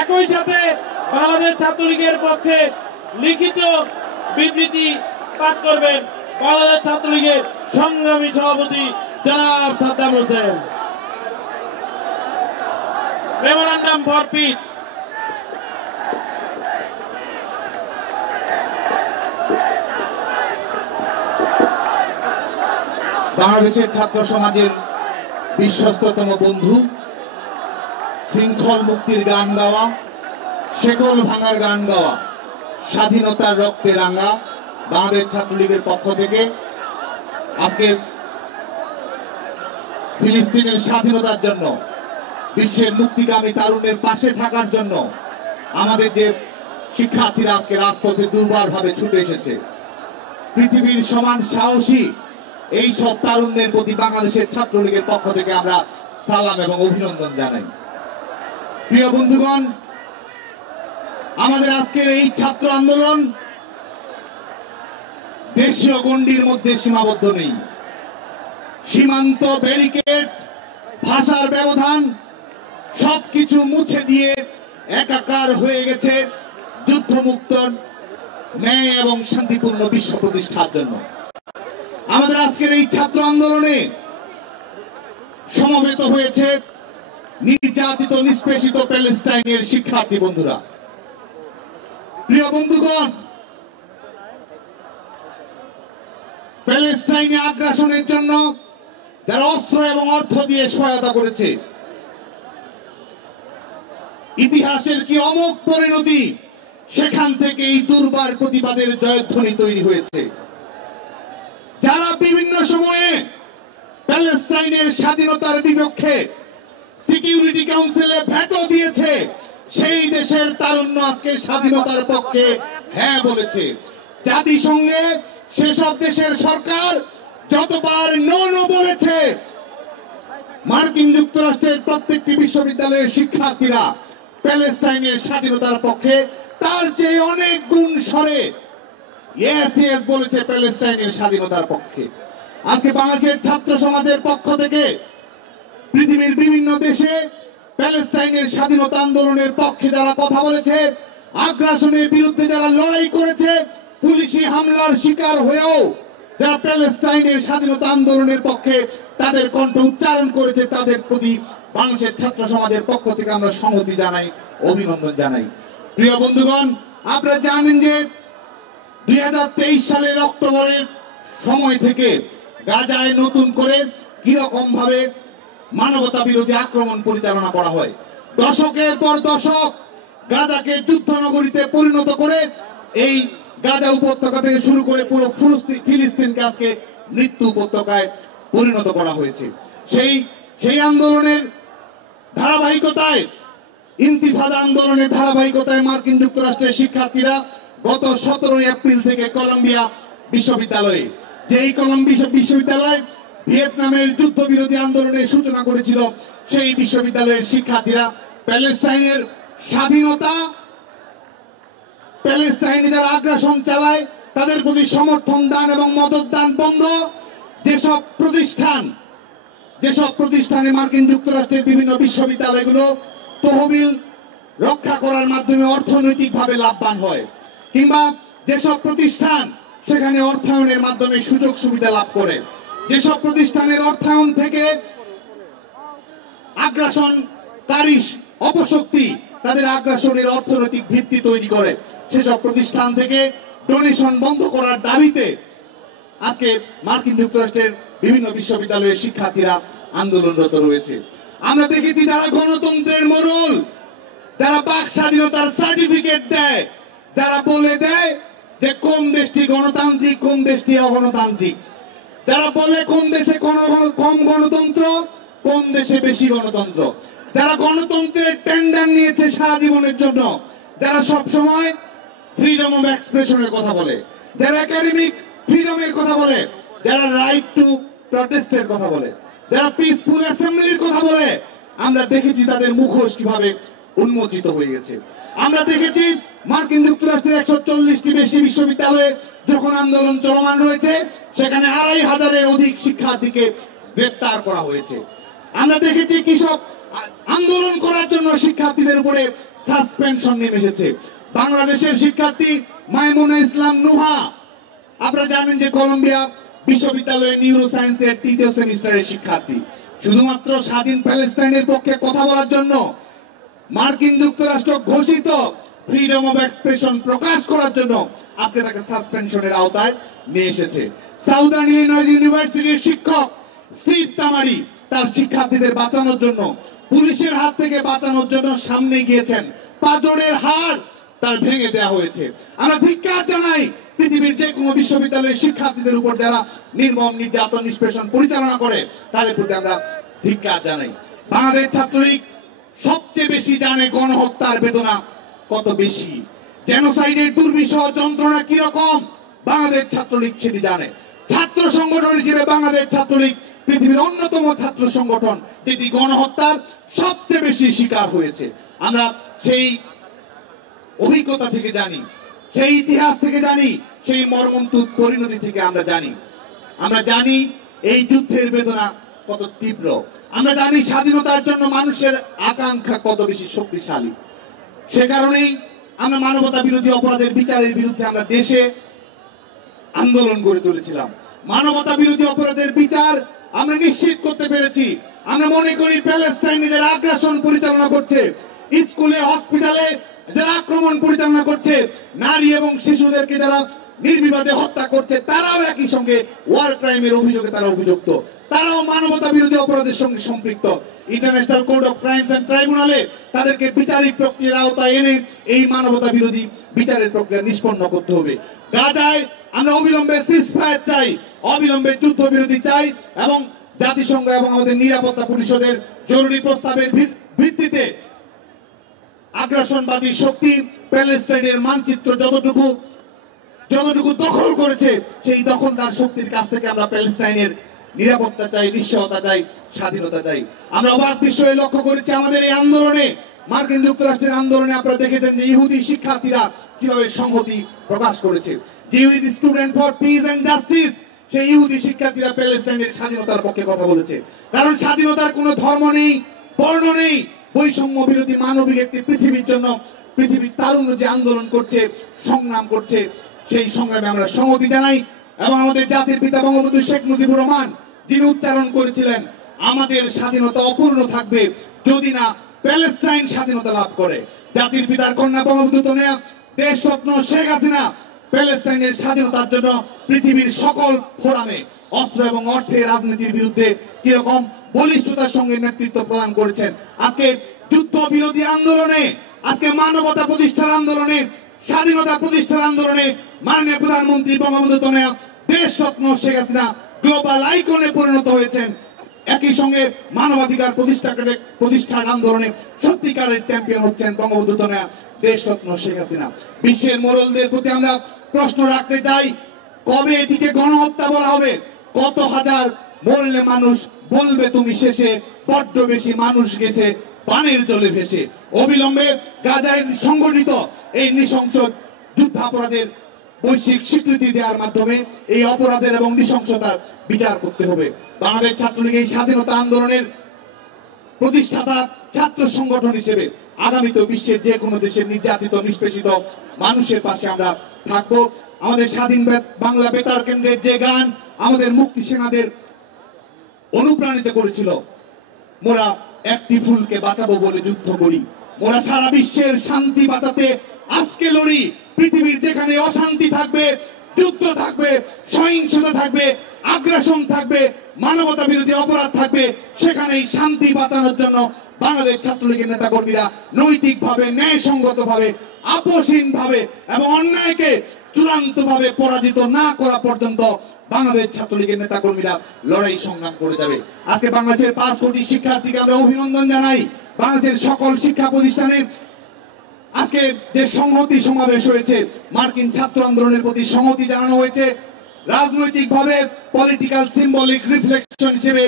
একই সাথে বাংলাদেশ ছাত্রলীগের পক্ষে লিখিত বিবৃতি পাঠ করবেন বাংলাদেশ ছাত্রলীগের সংগ্রামী সভাপতি জনাব Saddam Hossain. Memorandum for piece. বাংলাদেশের ছাত্র সমাজের বিশ্বস্ততম বন্ধু, শৃঙ্খল মুক্তির গান গাওয়া, শেকল ভাঙার গান গাওয়া, স্বাধীনতার রক্তে রাঙা বাংলাদেশ ছাত্রলীগের পক্ষ থেকে আজকে ফিলিস্তিনের স্বাধীনতার জন্য, বিশ্বের মুক্তিকামী তারুণ্যের পাশে থাকার জন্য আমাদের যে শিক্ষার্থীরা আজকে রাজপথে দুর্বারভাবে ছুটে এসেছে, পৃথিবীর সমান সাহসী এই সব তারুণ্যের প্রতি বাংলাদেশের ছাত্রলীগের পক্ষ থেকে আমরা সালাম এবং অভিনন্দন জানাই। প্রিয় বন্ধুগণ, আমাদের আজকের এই ছাত্র আন্দোলন দেশীয় গণ্ডির মধ্যে সীমাবদ্ধ নেই। সীমান্ত, ব্যারিকেড, ভাষার ব্যবধান সবকিছু মুছে দিয়ে একাকার হয়ে গেছে যুদ্ধমুক্ত, ন্যায় এবং শান্তিপূর্ণ বিশ্ব প্রতিষ্ঠার জন্য। আমাদের আজকের এই ছাত্র আন্দোলনে সমবেত হয়েছে নির্যাতিত, নিষ্পেষিত প্যালেস্টাইনের শিক্ষার্থী বন্ধুরা। প্রিয় বন্ধুগণ, প্যালেস্টাইনে আগ্রাসনের জন্য যারা অস্ত্র এবং অর্থ দিয়ে সহায়তা করেছে, ইতিহাসের কি অমোঘ পরিণতি, সেখান থেকে এই দুর্বার প্রতিবাদের জয়ধ্বনি তৈরি হয়েছে। যারা বিভিন্ন সময়ে প্যালেস্টাইনের স্বাধীনতার বিপক্ষে সিকিউরিটি কাউন্সিলে ভেটো দিয়েছে, সেই দেশের তারুণ্য আজকে স্বাধীনতার পক্ষে হ্যাঁ বলেছে। জাতিসংঘে সেসব দেশের সরকার যতবার নো নো বলেছে, মার্কিন যুক্তরাষ্ট্রের প্রত্যেকটি বিশ্ববিদ্যালয়ের শিক্ষার্থীরা প্যালেস্টাইনের স্বাধীনতার পক্ষে তার চেয়ে অনেক গুণ সরে ইয়েস ইয়েস বলেছে প্যালেস্টাইনের স্বাধীনতার পক্ষে। আজকে বাংলাদেশের ছাত্র সমাজের পক্ষ থেকে পৃথিবীর বিভিন্ন দেশে প্যালেস্টাইনের স্বাধীনতা আন্দোলনের পক্ষে যারা কথা বলেছে, আগ্রাসনের বিরুদ্ধে যারা লড়াই করেছে, পুলিশি হামলার শিকার হয়েও যারা প্যালেস্টাইনের স্বাধীনতা আন্দোলনের পক্ষে তাদের কণ্ঠ উচ্চারণ করেছে, তাদের প্রতি বাংলাদেশের ছাত্র সমাজের পক্ষ থেকে আমরা সংহতি জানাই, অভিনন্দন জানাই। প্রিয় বন্ধুগণ, আপনারা জানেন যে 2023 সালের অক্টোবরের সময় থেকে গাজায় নতুন করে কিরকম ভাবে মানবতা বিরোধী আক্রমণ পরিচালনা করা হয়। দশকের পর দশক গাজাকে যুদ্ধ নগরীতে পরিণত করে এই গাজা উপত্যকা থেকে শুরু করে পুরো ফিলিস্তিনকে আজকে মৃত্যু উপত্যকায় পরিণত করা হয়েছে। সেই আন্দোলনের ধারাবাহিকতায়, ইন্তিফাদা আন্দোলনের ধারাবাহিকতায় মার্কিন যুক্তরাষ্ট্রের শিক্ষার্থীরা গত 17 এপ্রিল থেকে কলম্বিয়া বিশ্ববিদ্যালয়ে, যেই কলম্বিয়া বিশ্ববিদ্যালয় ভিয়েতনামের যুদ্ধবিরোধী আন্দোলনের সূচনা করেছিল, সেই বিশ্ববিদ্যালয়ের শিক্ষার্থীরা প্যালেস্টাইনের স্বাধীনতা, প্যালেস্টাইনে যারা আগ্রাসন চালায় তাদের প্রতি সমর্থন দান এবং মদত দান বন্ধ, যেসব প্রতিষ্ঠানে মার্কিন যুক্তরাষ্ট্রের বিভিন্ন বিশ্ববিদ্যালয়গুলো তহবিল রক্ষা করার মাধ্যমে অর্থনৈতিকভাবে লাভবান হয়, কিংবা যেসব প্রতিষ্ঠান সেখানে অর্থায়নের মাধ্যমে সুযোগ সুবিধা লাভ করে, যেসব প্রতিষ্ঠানের অর্থায়ন থেকে আগ্রাসনকারী অপশক্তি তাদের আগ্রাসনের অর্থনৈতিক ভিত্তি তৈরি করে, সেসব প্রতিষ্ঠান থেকে ডোনেশন বন্ধ করার দাবিতে আজকে মার্কিন যুক্তরাষ্ট্রের বিভিন্ন বিশ্ববিদ্যালয়ের শিক্ষার্থীরা আন্দোলনরত রয়েছে। আমরা দেখেছি যারা গণতন্ত্রের মোড়ল, যারা বাক স্বাধীনতার সার্টিফিকেট দেয়, যারা বলে দেয় যে কোন দেশটি গণতান্ত্রিক, কোন দেশটি অগণতান্ত্রিক, যারা বলে কোন দেশে কম গণতন্ত্র, কোন দেশে বেশি গণতন্ত্র, যারা গণতন্ত্রের টেন্ডার নিয়েছে সারা জীবনের জন্য, যারা সব সময় ফ্রিডম অফ এক্সপ্রেশনের কথা বলে, যারা একাডেমিক ফ্রিডমের কথা বলে, যারা রাইট টু প্রটেস্টের কথা বলে, যারা পিসফুল অ্যাসেম্বলির কথা বলে, আমরা দেখেছি তাদের মুখোশ কিভাবে উন্মোচিত হয়ে গেছে। আমরা দেখেছি মার্কিন যুক্তরাষ্ট্রের 140টি বেশি বিশ্ববিদ্যালয়ে যখন আন্দোলন চলমান রয়েছে, সেখানে 2500-এর অধিক শিক্ষার্থীকে গ্রেফতার করা হয়েছে। আমরা দেখেছি কৃষক আন্দোলন করার জন্য শিক্ষার্থীদের উপরে সাসপেনশন নেমে এসেছে। বাংলাদেশের শিক্ষার্থী মাইমুনা ইসলাম নুহা, আপনারা জানেন যে কলম্বিয়া বিশ্ববিদ্যালয়ের নিউরো সায়েন্সের ৩য় সেমিস্টারের শিক্ষার্থী, শুধুমাত্র স্বাধীন প্যালেস্টাইনের পক্ষে কথা বলার জন্য মার্কিন যুক্তরাষ্ট্র ঘোষিত ফ্রিডম অফ এক্সপ্রেশন প্রকাশ করার জন্য আজকে তাকে সাসপেনশনের আওতায় নিয়ে এসেছে। সাউদার্ন ইলিনয়েস ইউনিভার্সিটির শিক্ষক স্টিভ তামারি তার শিক্ষার্থীদের বাঁচানোর জন্য, পুলিশের হাত থেকে বাঁচানোর জন্য সামনে গিয়েছেন। পাঁজরের হাড় তার ভেঙে দেওয়া হয়েছে। আমরা ধিক্কার জানাই পৃথিবীর যে কোনো বিশ্ববিদ্যালয়ের শিক্ষার্থীদের উপর যারা নির্মম নির্যাতন নিষ্পেষণ পরিচালনা করে তাদের প্রতি আমরা ধিক্কার জানাই। বাংলাদেশ ছাত্রলীগ সবচেয়ে বেশি জানে গণহত্যার বেদনা কত বেশি, জেনোসাইডের দুর্বিষহ যন্ত্রণা কিরকম, বাংলাদেশ ছাত্রলীগ সেটি জানে। ছাত্র সংগঠন হিসেবে বাংলাদেশ ছাত্রলীগ পৃথিবীর অন্যতম ছাত্র সংগঠন যেটি গণহত্যার সবচেয়ে বেশি শিকার হয়েছে। আমরা সেই অভিজ্ঞতা থেকে জানি, সেই ইতিহাস থেকে জানি, সেই মর্মন্তুদ পরিণতি থেকে আমরা জানি এই যুদ্ধের বেদনা কত তীব্র। আমরা জানি স্বাধীনতার জন্য মানুষের আকাঙ্ক্ষা কত বেশি শক্তিশালী। সে কারণেই আমরা মানবতা বিরোধী অপরাধের বিচারের বিরুদ্ধে আমরা দেশে আন্দোলন গড়ে তুলেছিলাম। মানবতা বিরোধী অপরাধের বিচার আমরা নিশ্চিত করতে পেরেছি। আমরা মনে করি প্যালেস্টাইনে যারা আগ্রাসন পরিচালনা করছে, স্কুলে হসপিটালে যারা আক্রমণ পরিচালনা করছে, নারী এবং শিশুদেরকে যারা নির্বিবাদে হত্যা করছে, তারাও একই সঙ্গে ওয়ার ক্রাইমের অভিযোগে তারা অভিযুক্ত, তারাও মানবতা বিরোধী অপরাধের সঙ্গে সম্পৃক্ত। International court of crimes and ট্রাইব্যুনালে তাদেরকে বিচারিক প্রক্রিয়ার আওতায় এনে এই মানবতা বিরোধী বিচারের প্রক্রিয়া নিষ্পন্ন করতে হবে। গাজায় আমরা অবিলম্বে সিজফায়ার চাই, অবিলম্বে যুদ্ধবিরতি চাই এবং জাতিসংঘ এবং আমাদের নিরাপত্তা পরিষদের জরুরি প্রস্তাবের ভিত্তিতে আগ্রাসনবাদী শক্তি প্যালেস্টাইনের মানচিত্র যতটুকু দখল করেছে সেই দখলদার শক্তির কাছ থেকে আমরা প্যালেস্টাইনের নিরাপত্তা চাই, নিশ্চয়তা চাই, স্বাধীনতা চাই। আমরা অবাক বিষয়ে লক্ষ্য করেছি আমাদের এই আন্দোলনে, মার্কিন যুক্তরাষ্ট্রের আন্দোলনে আপনারা দেখেছেন যে ইহুদি শিক্ষার্থীরা কিভাবে সংহতি প্রকাশ করেছে। ইহুদি student for peace and justice, সেই ইহুদি শিক্ষার্থীরা প্যালেস্টাইনের স্বাধীনতার পক্ষে কথা বলেছে। কারণ স্বাধীনতার কোনো ধর্ম নেই, বর্ণ নেই, বৈষম্য বিরোধী মানবিক একটি পৃথিবীর জন্য পৃথিবীর তারুণ্য যে আন্দোলন করছে, সংগ্রাম করছে, সেই সংগ্রামে আমরা সংহতি জানাই। এবং আমাদের জাতির পিতা বঙ্গবন্ধু শেখ মুজিবুর রহমান যিনি উচ্চারণ করেছিলেন, আমাদের স্বাধীনতা অপূর্ণ থাকবে যদি না প্যালেস্টাইন স্বাধীনতা লাভ করে। জাতির পিতার কন্যা বঙ্গবন্ধু তনয়া দেশরত্ন শেখ হাসিনা প্যালেস্টাইনের স্বাধীনতার জন্য পৃথিবীর সকল ফোরামে অস্ত্র এবং অর্থের রাজনীতির বিরুদ্ধে কিরকম বলিষ্ঠতার সঙ্গে নেতৃত্ব প্রদান করেছেন। আজকে যুদ্ধ বিরোধী আন্দোলনে, আজকে মানবতা প্রতিষ্ঠার আন্দোলনে, স্বাধীনতা প্রতিষ্ঠার আন্দোলনে মাননীয় প্রধানমন্ত্রী বঙ্গবন্ধু তনয়া দেশরত্ন শেখ হাসিনা গ্লোবাল আইকনে পরিণত হয়েছেন। একই সঙ্গে মানবাধিকার প্রতিষ্ঠার আন্দোলনে সত্যিকারের চ্যাম্পিয়ন হচ্ছেন বঙ্গবন্ধু তনয়া দেশরত্ন শেখ হাসিনা। বিশ্বের মোড়লদের প্রতি আমরা প্রশ্ন রাখতে চাই, কবে এটিকে গণহত্যা বলা হবে? কত হাজার মরলে মানুষ বলবে তুমি শেষে, বড্ড বেশি মানুষ গেছে পানির জলে ভেসে। অবিলম্বে গাজায় সংগঠিত এই নৃশংস যুদ্ধাপরাধের বৈশ্বিক স্বীকৃতি দেওয়ার মাধ্যমে এই অপরাধের এবং নৃশংসতার বিচার করতে হবে। বাংলাদেশ ছাত্রলীগ এই স্বাধীনতা আন্দোলনের প্রতিষ্ঠাতা ছাত্র সংগঠন হিসেবে আগামীতে বিশ্বের যে কোনো দেশের নির্যাতিত নিষ্পেষিত মানুষের পাশে আমরা থাকবো। আমাদের স্বাধীন বাংলা বেতার কেন্দ্রের যে গান আমাদের মুক্তি সেনাদের অনুপ্রাণিত করেছিল, মোরা একটি ফুলকে বাঁচাবো বলে যুদ্ধ করি, মোরা সারা বিশ্বের শান্তি বাঁচাতে আজকে লড়ি। পৃথিবীর যেখানে অশান্তি থাকবে, যুদ্ধ থাকবে, সহিংসতা থাকবে, আগ্রাসন থাকবে, মানবতা বিরোধী অপরাধ থাকবে, সেখানেই শান্তি বাঁচানোর জন্য বাংলাদেশ ছাত্রলীগের নেতাকর্মীরা নৈতিকভাবে, ন্যায়সঙ্গতভাবে, আপোষহীনভাবে এবং অন্যায়কে চূড়ান্তভাবে পরাজিত না করা পর্যন্ত বাংলাদেশ ছাত্রলীগের নেতাকর্মীরা লড়াই সংগ্রাম করে যাবে। আজকে বাংলাদেশের 5 কোটি শিক্ষার্থীকে আমরা অভিনন্দন জানাই। বাংলাদেশের সকল শিক্ষা প্রতিষ্ঠানে আজকে যে সংহতি সমাবেশ হয়েছে, মার্কিন ছাত্র আন্দোলনের প্রতি সংহতি জানানো হয়েছে। রাজনৈতিকভাবে পলিটিক্যাল সিম্বলিক রিফ্লেকশন হিসেবে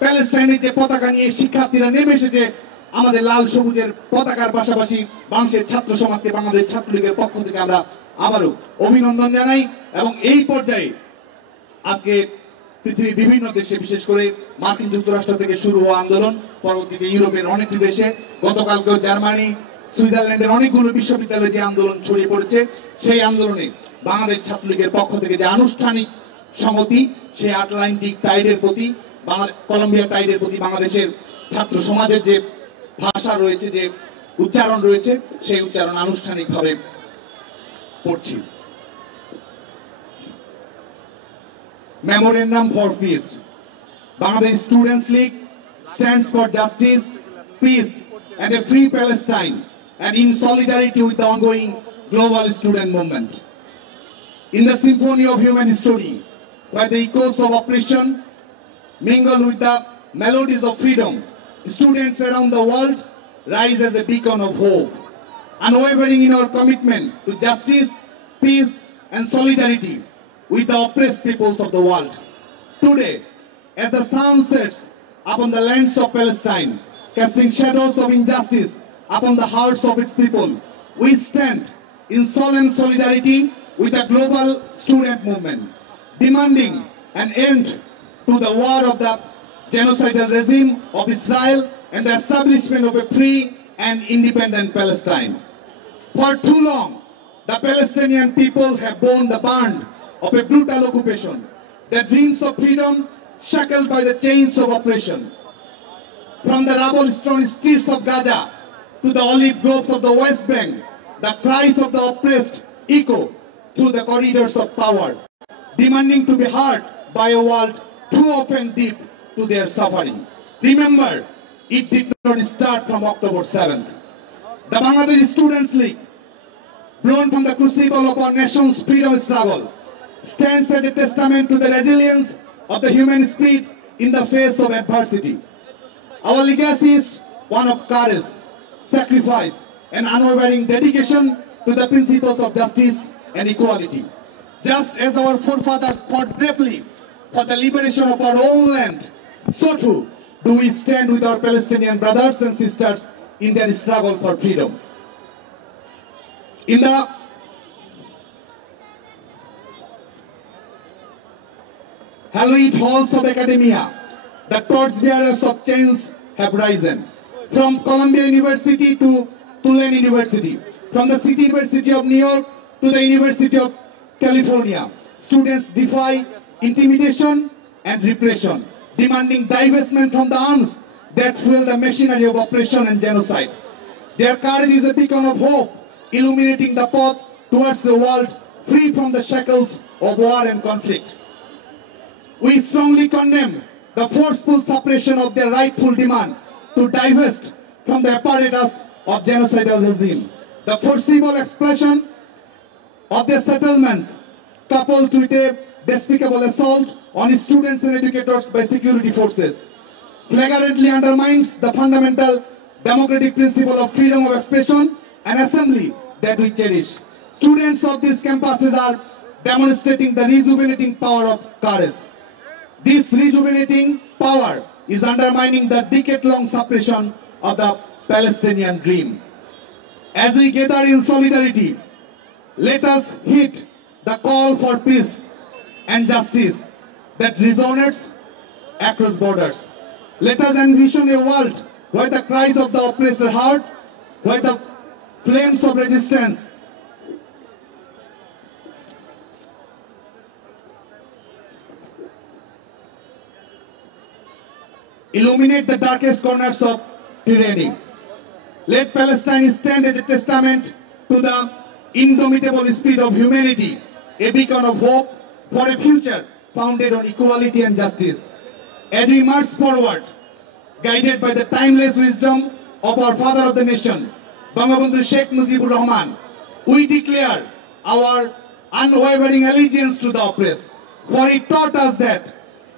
প্যালেস্টাইনের যে পতাকা নিয়ে শিক্ষার্থীরা নেমে এসেছে, আমাদের লাল সবুজের পতাকার পাশাপাশি বাংলাদেশের ছাত্র সমাজকে বাংলাদেশ ছাত্রলীগের পক্ষ থেকে আমরা আবারও অভিনন্দন জানাই। এবং এই পর্যায়ে আজকে পৃথিবীর বিভিন্ন দেশে, বিশেষ করে মার্কিন যুক্তরাষ্ট্র থেকে শুরু হওয়া আন্দোলন পরবর্তীতে ইউরোপের অনেকটি দেশে, গতকালকে জার্মানি, সুইজারল্যান্ডের অনেকগুলো বিশ্ববিদ্যালয়ে যে আন্দোলন ছড়িয়ে পড়েছে, সেই আন্দোলনে বাংলাদেশ ছাত্রলীগের পক্ষ থেকে যে আনুষ্ঠানিক সংহতি, সেই আটলান্টিক টাইডের প্রতি, কলম্বিয়া টাইডের প্রতি বাংলাদেশের ছাত্র সমাজের যে ভাষা রয়েছে, যে উচ্চারণ রয়েছে, সেই উচ্চারণ আনুষ্ঠানিকভাবে পড়ছি। Memorandum for Peace. Bangladesh Students League stands for justice, peace, and a free Palestine, and in solidarity with the ongoing global student movement. In the symphony of human history, where the echoes of oppression mingle with the melodies of freedom, students around the world rise as a beacon of hope, unwavering in our commitment to justice, peace, and solidarity with the oppressed peoples of the world. Today, as the sun sets upon the lands of Palestine, casting shadows of injustice upon the hearts of its people, we stand in solemn solidarity with the global student movement, demanding an end to the war of the genocidal regime of Israel and the establishment of a free and independent Palestine. For too long, the Palestinian people have borne the brunt of a brutal occupation, their dreams of freedom shackled by the chains of oppression. From the rubble-strewn streets of Gaza to the olive groves of the West Bank, the cries of the oppressed echo through the corridors of power, demanding to be heard by a world too often deep to their suffering. Remember, it did not start from October 7th. The Bangladesh Students League, born from the crucible of our nation's freedom struggle, stands as a testament to the resilience of the human spirit in the face of adversity. Our legacy is one of courage, sacrifice, and unwavering dedication to the principles of justice and equality. Just as our forefathers fought bravely for the liberation of our own land, so too do we stand with our Palestinian brothers and sisters in their struggle for freedom. In the hallowed halls of academia, the torchbearers of change have risen. From Columbia University to Tulane University, from the City University of New York to the University of California, students defy intimidation and repression, demanding divestment from the arms that fuel the machinery of oppression and genocide. Their courage is a beacon of hope, illuminating the path towards a world free from the shackles of war and conflict. We strongly condemn the forceful suppression of their rightful demand to divest from the apparatus of genocidal regime, the forcible exploitation of their settlements, coupled with a despicable assault on students and educators by security forces, flagrantly undermines the fundamental democratic principle of freedom of expression and assembly that we cherish. Students of these campuses are demonstrating the rejuvenating power of courage. This rejuvenating power is undermining the decade-long suppression of the Palestinian dream. As we gather in solidarity, let us heed the call for peace and justice that resonates across borders. Let us envision a world where the cries of the oppressed are heard, where the flames of resistance illuminate the darkest corners of tyranny. Let Palestine stand as a testament to the indomitable spirit of humanity, a beacon of hope for a future founded on equality and justice. As we march forward, guided by the timeless wisdom of our father of the nation, Bangabandhu Sheikh Mujibur Rahman, we declare our unwavering allegiance to the oppressed. For he taught us that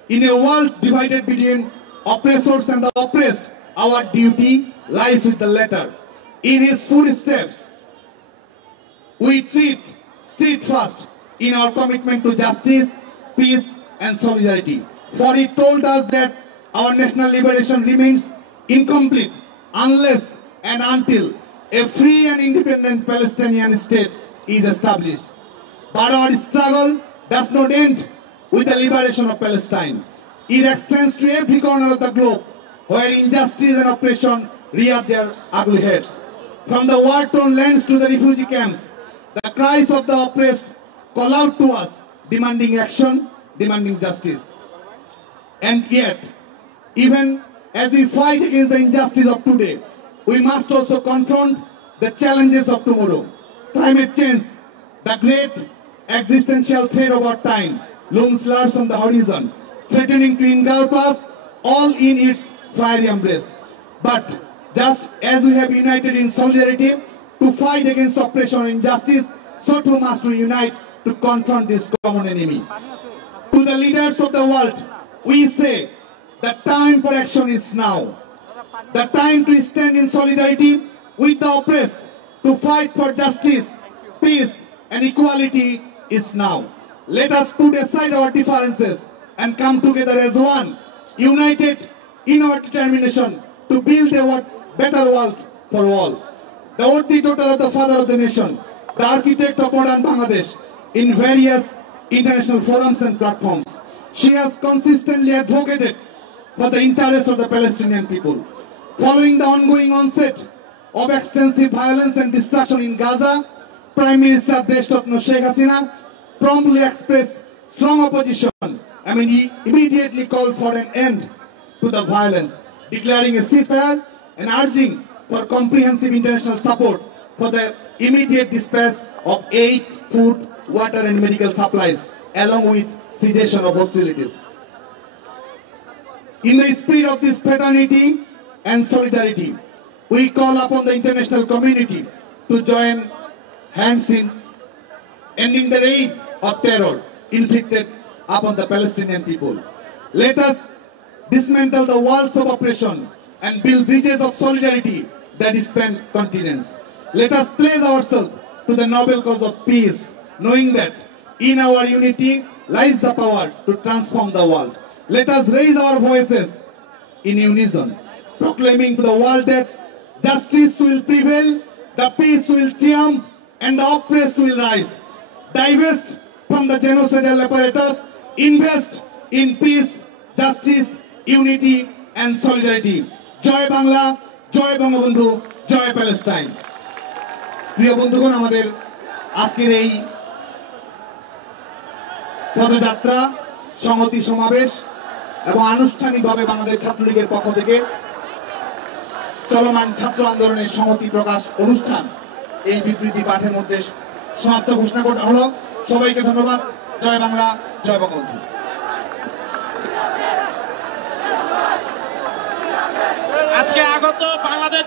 in a world divided between oppressors and the oppressed, our duty lies with the latter. In his footsteps, we tread steadfast in our commitment to justice, peace, and solidarity. For he told us that our national liberation remains incomplete unless and until a free and independent Palestinian state is established. But our struggle does not end with the liberation of Palestine. It extends to every corner of the globe where injustice and oppression rear their ugly heads. From the war-torn lands to the refugee camps, the cries of the oppressed call out to us, demanding action, demanding justice. And yet, even as we fight against the injustice of today, we must also confront the challenges of tomorrow. Climate change, the great existential threat of our time, looms large on the horizon, threatening to engulf us all in its fiery embrace. But just as we have united in solidarity to fight against oppression and injustice, so too must we unite to confront this common enemy. To the leaders of the world, we say the time for action is now. The time to stand in solidarity with the oppressed, to fight for justice, peace, and equality is now. Let us put aside our differences and come together as one, united in our determination to build a better world for all. The worthy daughter of the father of the nation, the architect of modern Bangladesh, in various international forums and platforms, she has consistently advocated for the interests of the Palestinian people. Following the ongoing onset of extensive violence and destruction in Gaza, Prime Minister Deshratna Sheikh Hasina promptly expressed strong opposition. He immediately called for an end to the violence, declaring a ceasefire and urging for comprehensive international support for the immediate dispatch of aid, food, water and medical supplies, along with cessation of hostilities. In the spirit of this fraternity and solidarity, we call upon the international community to join hands in ending the reign of terror inflicted upon the Palestinian people. Let us dismantle the walls of oppression and build bridges of solidarity that span continents. Let us pledge ourselves to the noble cause of peace, knowing that in our unity lies the power to transform the world. Let us raise our voices in unison, proclaiming to the world that justice will prevail, the peace will triumph, and the oppressed will rise. Divest from the genocidal apparatus, invest in peace, justice, unity, and solidarity. Joy Bangla, Joy Bangabandhu, Joy Palestine. প্রিয় বন্ধুগণ, আমাদের আজকের এই পদযাত্রা, সংহতি সমাবেশ এবং আনুষ্ঠানিকভাবে বাংলাদেশ ছাত্রলীগের পক্ষ থেকে চলমান ছাত্র আন্দোলনের সংহতি প্রকাশ অনুষ্ঠান এই বিবৃতি পাঠের মধ্যে সমাপ্ত ঘোষণা করা হলো। সবাইকে ধন্যবাদ। জয় বাংলা, জয় বঙ্গবন্ধু। আজকে আগত বাংলাদেশ